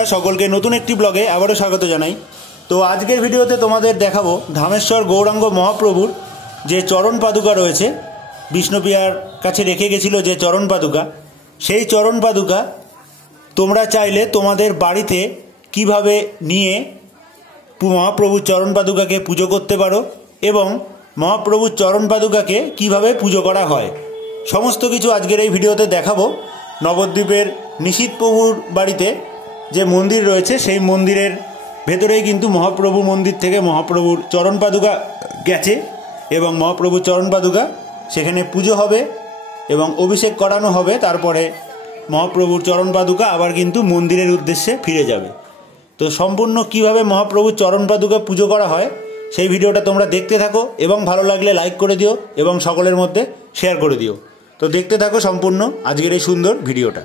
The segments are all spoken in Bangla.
বন্ধুরা, সকলকে নতুন একটি ব্লগে আবারও স্বাগত জানাই। তো আজকের ভিডিওতে তোমাদের দেখাবো ধামেশ্বর গৌরাঙ্গ মহাপ্রভুর যে চরণ পাদুকা রয়েছে, বিষ্ণুপ্রিয়ার কাছে রেখে গেছিল যে চরণ পাদুকা, সেই চরণ পাদুকা তোমরা চাইলে তোমাদের বাড়িতে কিভাবে নিয়ে মহাপ্রভুর চরণ পাদুকাকে পুজো করতে পারো এবং মহাপ্রভুর চরণ পাদুকাকে কিভাবে পুজো করা হয়, সমস্ত কিছু আজকের এই ভিডিওতে দেখাবো। নবদ্বীপের নিশীথ প্রভুর বাড়িতে যে মন্দির রয়েছে, সেই মন্দিরের ভেতরেই কিন্তু মহাপ্রভু মন্দির থেকে মহাপ্রভুর চরণ পাদুকা গেছে এবং মহাপ্রভুর চরণ পাদুকা সেখানে পুজো হবে এবং অভিষেক করানো হবে। তারপরে মহাপ্রভুর চরণ পাদুকা আবার কিন্তু মন্দিরের উদ্দেশ্যে ফিরে যাবে। তো সম্পূর্ণ কিভাবে মহাপ্রভুর চরণ পাদুকা পুজো করা হয় সেই ভিডিওটা তোমরা দেখতে থাকো এবং ভালো লাগলে লাইক করে দিও এবং সকলের মধ্যে শেয়ার করে দিও। তো দেখতে থাকো সম্পূর্ণ আজকের এই সুন্দর ভিডিওটা।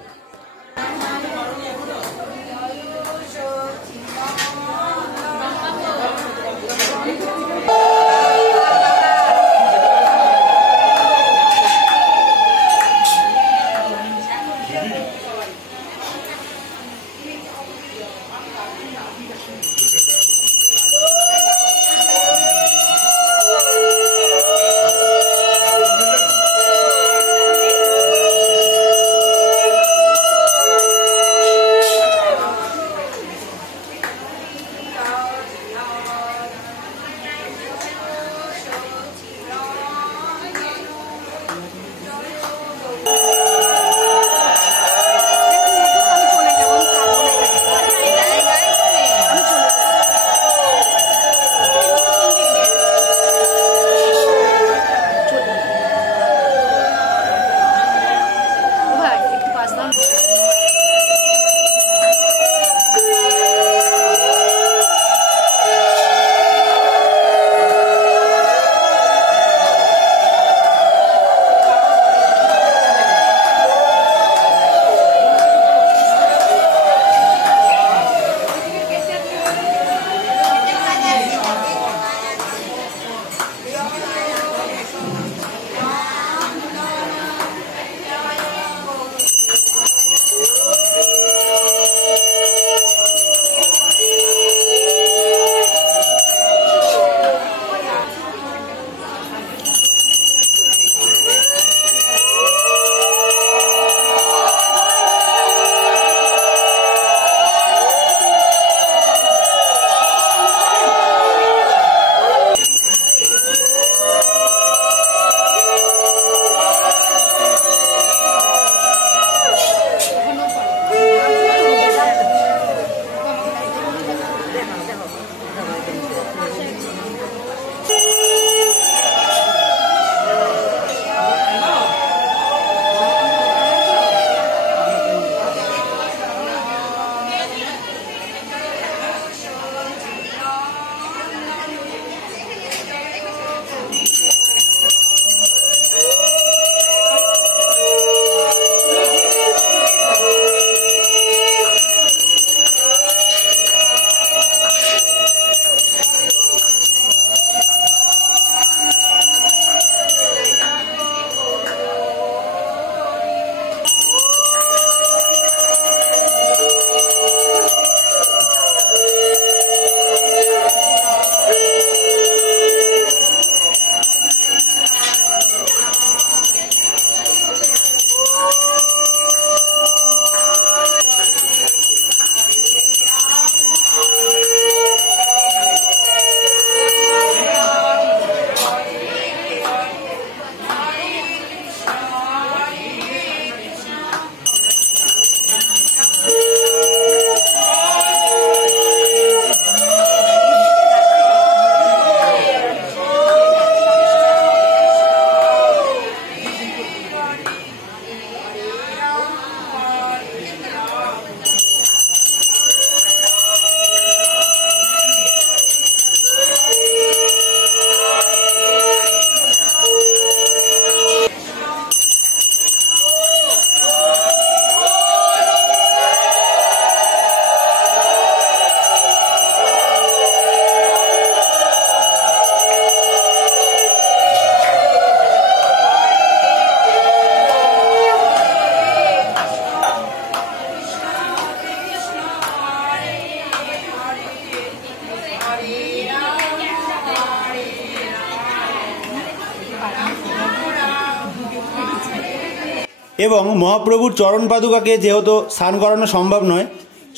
এবং মহাপ্রভুর চরণ পাদুকাকে যেহেতু স্নান করানো সম্ভব নয়,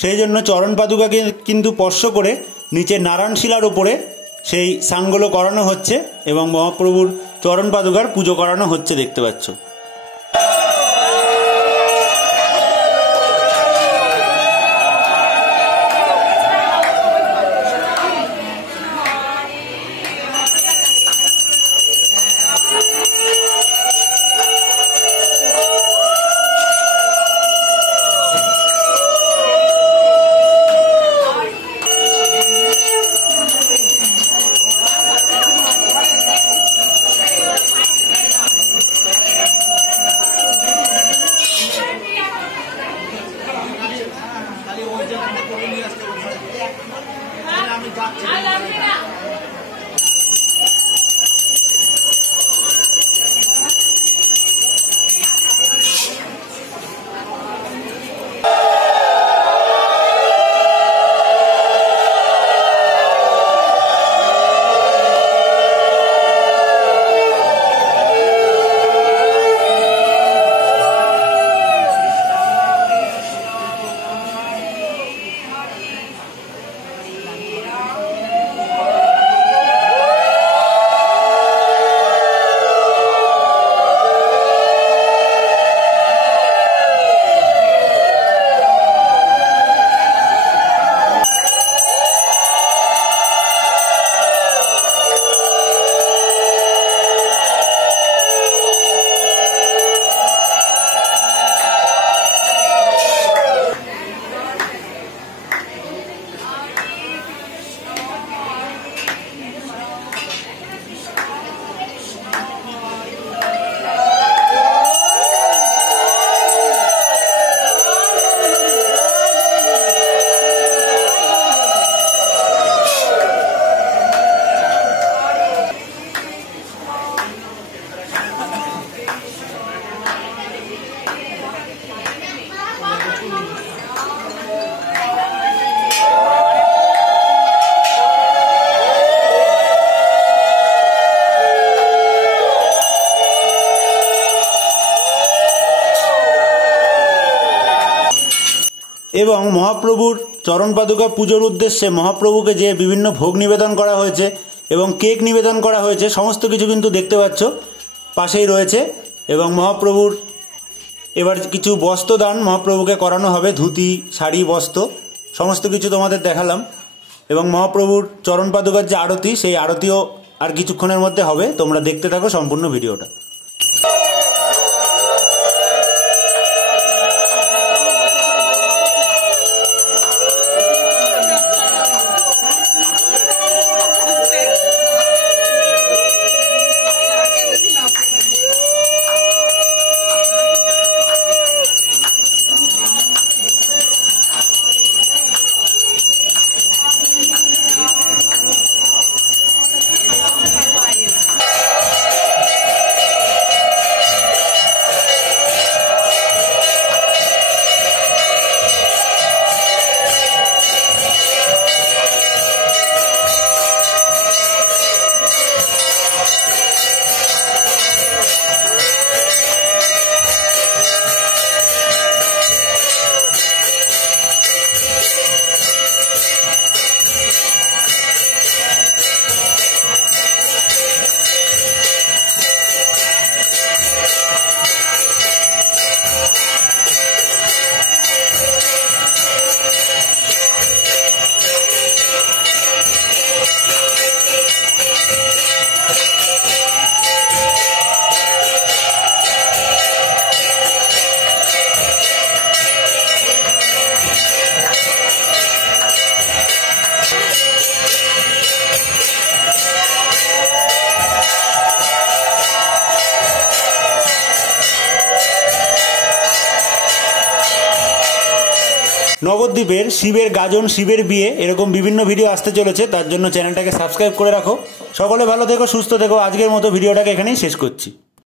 সেই জন্য চরণ পাদুকাকে কিন্তু স্পর্শ করে নিচে নারায়ণশিলার উপরে সেই স্নানগুলো করানো হচ্ছে এবং মহাপ্রভুর চরণ পাদুকার পুজো করানো হচ্ছে, দেখতে পাচ্ছ। এবং মহাপ্রভুর চরণ পাদুকা পুজোর উদ্দেশ্যে মহাপ্রভুকে যে বিভিন্ন ভোগ নিবেদন করা হয়েছে এবং কেক নিবেদন করা হয়েছে, সমস্ত কিছু কিন্তু দেখতে পাচ্ছ পাশেই রয়েছে। এবং মহাপ্রভুর এবার কিছু বস্ত্রদান মহাপ্রভুকে করানো হবে, ধুতি, শাড়ি, বস্ত্র সমস্ত কিছু তোমাদের দেখালাম। এবং মহাপ্রভুর চরণ পাদুকার যে আরতি, সেই আরতিও আর কিছুক্ষণের মধ্যে হবে, তোমরা দেখতে থাকো সম্পূর্ণ ভিডিওটা। নবদ্বীপের শিবের গাজন, শিবের বিয়ে, এরকম বিভিন্ন ভিডিও আসতে চলেছে, তার জন্য চ্যানেলটাকে সাবস্ক্রাইব করে রাখো। সকলে ভালো থেকো, সুস্থ থেকো। আজকের মতো ভিডিওটাকে এখানেই শেষ করছি।